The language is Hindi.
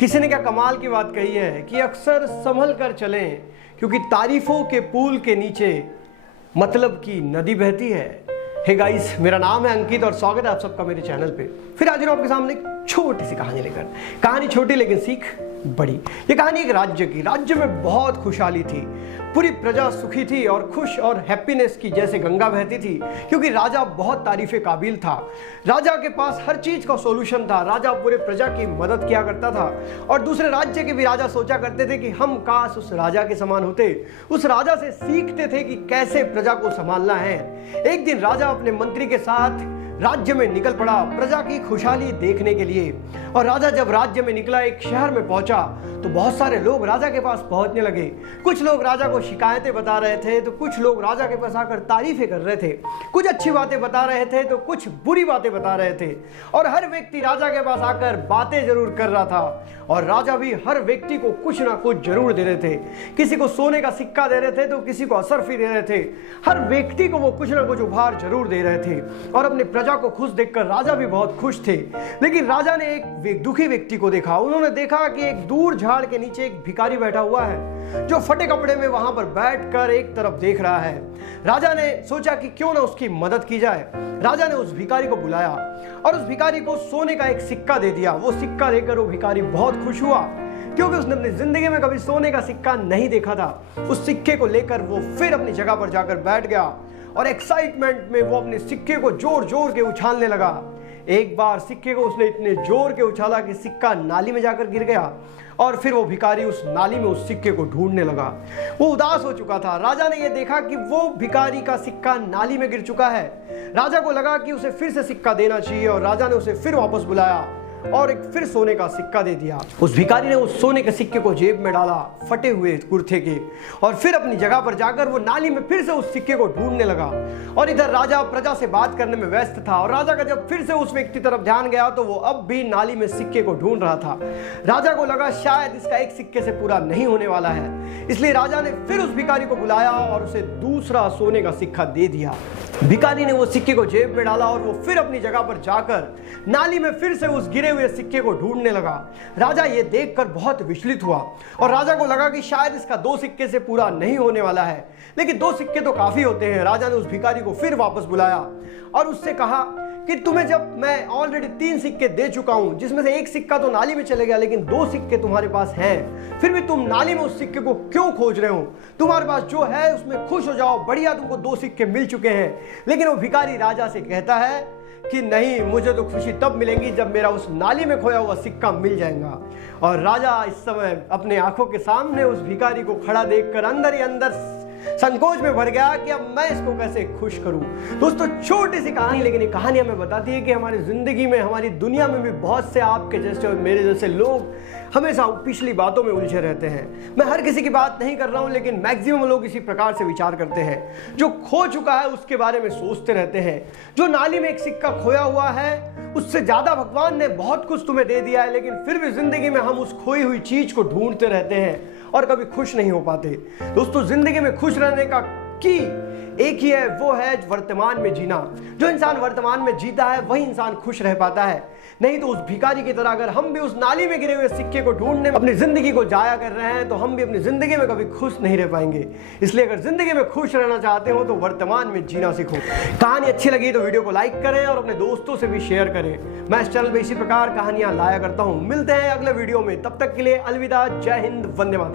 किसी ने क्या कमाल की बात कही है कि अक्सर संभल कर चलें, क्योंकि तारीफों के पुल के नीचे मतलब की नदी बहती है। हे गाइस, मेरा नाम है अंकित और स्वागत है आप सबका मेरे चैनल पे। फिर आज आपके सामने एक छोटी सी कहानी लेकर, कहानी छोटी लेकिन सीख बड़ी। ये कहानी एक राज्य की। राज्य में बहुत खुशहाली थी, पूरी प्रजा सुखी थी और खुश और हैप्पीनेस की जैसे गंगा बहती थी, क्योंकि राजा बहुत तारीफे काबिल था। राजा के पास हर चीज का सॉल्यूशन था। राजा पूरे प्रजा की मदद किया करता था और दूसरे राज्य के भी राजा सोचा करते थे कि हम काश उस राजा के समान होते, उस राजा से सीखते थे कि कैसे प्रजा को संभालना है। एक दिन राजा अपने मंत्री के साथ राज्य में निकल पड़ा प्रजा की खुशहाली देखने के लिए। और राजा जब राज्य में निकला, एक शहर में पहुंचा तो बहुत सारे लोग राजा के पास पहुंचने लगे। कुछ लोग राजा को शिकायतें बता रहे थे तो कुछ लोग राजा के पास आकर तारीफें कर रहे थे। कुछ अच्छी बातें बता रहे थे तो कुछ बुरी बातें बता रहे थे। और हर व्यक्ति राजा के पास आकर बातें जरूर कर रहा था और राजा भी हर व्यक्ति को कुछ ना कुछ जरूर दे रहे थे। किसी को सोने का सिक्का दे रहे थे तो किसी को असरफी दे रहे थे। हर व्यक्ति को वो कुछ ना कुछ उपहार जरूर दे रहे थे और अपने प्रजा को खुश देखकर राजा भी बहुत खुश थे। लेकिन राजा ने एक दुखी व्यक्ति को देखा। उन्होंने देखा कि एक दूर झाड़ के नीचे एक भिखारी बैठा हुआ है, जो फटे कपड़े में वहां पर बैठकर एक तरफ देख रहा है। राजा ने सोचा कि क्यों ना उसकी मदद की जाए। राजा ने उस भिखारी को बुलाया और उस भिखारी को सोने का एक सिक्का दे दिया। वो सिक्का देकर वो भिखारी बहुत खुश हुआ, क्योंकि उसने अपनी जिंदगी में कभी सोने का सिक्का नहीं देखा था। उस सिक्के को लेकर वो फिर अपनी जगह पर जाकर बैठ गया और एक्साइटमेंट में वो अपने सिक्के को जोर जोर के उछालने लगा। एक बार सिक्के को उसने इतने जोर के उछाला कि सिक्का नाली में जाकर गिर गया और फिर वो भिखारी उस नाली में उस सिक्के को ढूंढने लगा। वो उदास हो चुका था। राजा ने ये देखा कि वो भिखारी का सिक्का नाली में गिर चुका है। राजा को लगा कि उसे फिर से सिक्का देना चाहिए और राजा ने उसे फिर वापस बुलाया और एक फिर सोने का सिक्का दे दिया। उस भिखारी ने उस सोने के सिक्के को जेब में डाला, फटे हुए कुर्ते के, और फिर अपनी जगह पर जाकर वो नाली में फिर से उस सिक्के को ढूंढने लगा। और इधर राजा प्रजा से बात करने में व्यस्त था और राजा का जब फिर से उस व्यक्ति तरफ ध्यान गया तो वो अब भी नाली में सिक्के को ढूंढ रहा था। राजा को लगा शायद इसका एक सिक्के से पूरा नहीं होने वाला है, इसलिए राजा ने फिर उस भिखारी को बुलाया और उसे दूसरा सोने का सिक्का दे दिया। भिखारी ने वो सिक्के को जेब में डाला और वो फिर अपनी जगह पर जाकर नाली में फिर से उस गिरे हुए सिक्के को ढूंढने लगा। राजा ये देखकर बहुत विचलित हुआ और राजा को लगा कि शायद इसका 2 सिक्के से पूरा नहीं होने वाला है, लेकिन 2 सिक्के तो काफी होते हैं। राजा ने उस भिखारी को फिर वापस बुलाया और उससे कहा कि तुम्हें जब मैं ऑलरेडी 3 सिक्के दे चुका हूं, जिसमें से एक सिक्का तो नाली में चले गया, लेकिन 2 सिक्के तुम्हारे पास हैं, फिर भी तुम नाली में उस सिक्के को क्यों खोज रहे हो? तुम्हारे पास जो है उसमें खुश हो जाओ, बढ़िया, तुमको 2 सिक्के मिल चुके हैं। लेकिन वो भिखारी राजा से कहता है कि नहीं, मुझे तो खुशी तब मिलेगी जब मेरा उस नाली में खोया हुआ सिक्का मिल जाएगा। और राजा इस समय अपने आंखों के सामने उस भिखारी को खड़ा देखकर अंदर ही अंदर संकोच में भर गया कि अब मैं इसको कैसे खुश करूं। दोस्तों, छोटी सी कहानी, लेकिन ये कहानी हमें बताती है कि हमारी जिंदगी में, हमारी दुनिया में भी बहुत से आपके जैसे और मेरे जैसे लोग हमेशा पिछली बातों में उलझे रहते हैं। मैं हर किसी की बात नहीं कर रहा हूं, लेकिन मैक्सिमम लोग इसी प्रकार से विचार करते हैं। जो खो चुका है उसके बारे में सोचते रहते हैं। जो नाली में एक सिक्का खोया हुआ है, उससे ज्यादा भगवान ने बहुत कुछ तुम्हें दे दिया है, लेकिन फिर भी जिंदगी में हम उस खोई हुई चीज को ढूंढते रहते हैं और कभी खुश नहीं हो पाते। दोस्तों, जिंदगी में खुश रहने का की एक ही है, वो है वर्तमान में जीना। जो इंसान वर्तमान में जीता है वही इंसान खुश रह पाता है। नहीं तो उस भिखारी की तरह अगर हम भी उस नाली में गिरे हुए सिक्के को ढूंढने में अपनी जिंदगी को जाया कर रहे हैं तो हम भी अपनी जिंदगी में कभी खुश नहीं रह पाएंगे। इसलिए अगर जिंदगी में खुश रहना चाहते हो तो वर्तमान में जीना सीखो। कहानी अच्छी लगी तो वीडियो को लाइक करें और अपने दोस्तों से भी शेयर करें। मैं इस चैनल पर इसी प्रकार कहानियां लाया करता हूं। मिलते हैं अगले वीडियो में, तब तक के लिए अलविदा, जय हिंद, वंदे मातरम।